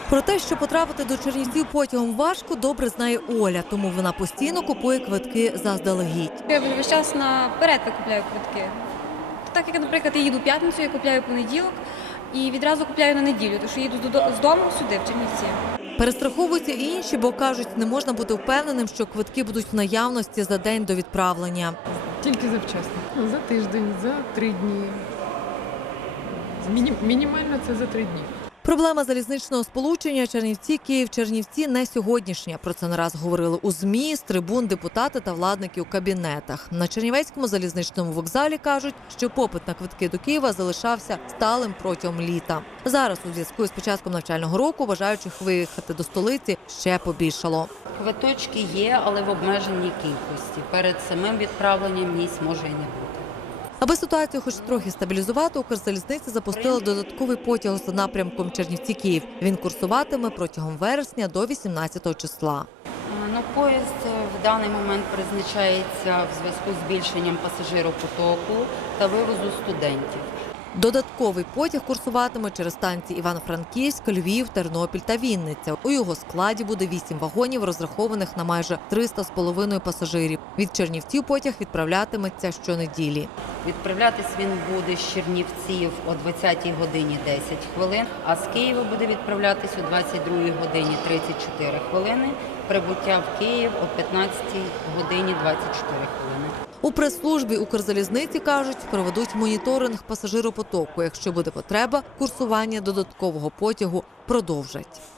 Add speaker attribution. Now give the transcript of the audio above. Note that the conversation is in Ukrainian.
Speaker 1: Про те, що потрапити до Чернівців потягом важко, добре знає Оля, тому вона постійно купує квитки заздалегідь.
Speaker 2: Я весь час наперед викупляю квитки. Так як, наприклад, я їду в п'ятницю, я купляю понеділок і відразу купляю на неділю, тому що їду з дому сюди, в Чернівці.
Speaker 1: Перестраховуються і інші, бо кажуть, не можна бути впевненим, що квитки будуть в наявності за день до відправлення.
Speaker 3: Тільки завчасно. За тиждень, за 3 дні. Мінімально це за 3 дні.
Speaker 1: Проблема залізничного сполучення Чернівці-Київ-Чернівці не сьогоднішня. Про це не раз говорили у ЗМІ, з трибун депутати та владники у кабінетах. На Чернівецькому залізничному вокзалі кажуть, що попит на квитки до Києва залишався сталим протягом літа. Зараз у зв'язку з початком навчального року бажаючих виїхати до столиці ще побільшало.
Speaker 4: Квиточки є, але в обмеженій кількості. Перед самим відправленням місць може і не бути.
Speaker 1: Аби ситуацію хоч трохи стабілізувати, Укрзалізниця запустила додатковий потяг за напрямком Чернівці-Київ. Він курсуватиме протягом вересня до 18 числа.
Speaker 4: Поїзд в даний момент призначається в зв'язку з збільшенням пасажиропотоку та вивозу студентів.
Speaker 1: Додатковий потяг курсуватиме через станції Івано-Франківськ, Львів, Тернопіль та Вінниця. У його складі буде 8 вагонів, розрахованих на майже 300,5 пасажирів. Від Чернівців потяг відправлятиметься щонеділі.
Speaker 4: Відправлятись він буде з Чернівців о 20 годині 10 хвилин, а з Києва буде відправлятись о 22 годині 34 хвилини, прибуття в Київ о 15 годині 24 хвилини.
Speaker 1: У прес-службі Укрзалізниці кажуть, проведуть моніторинг пасажиропотоку. Якщо буде потреба, курсування додаткового потягу продовжать.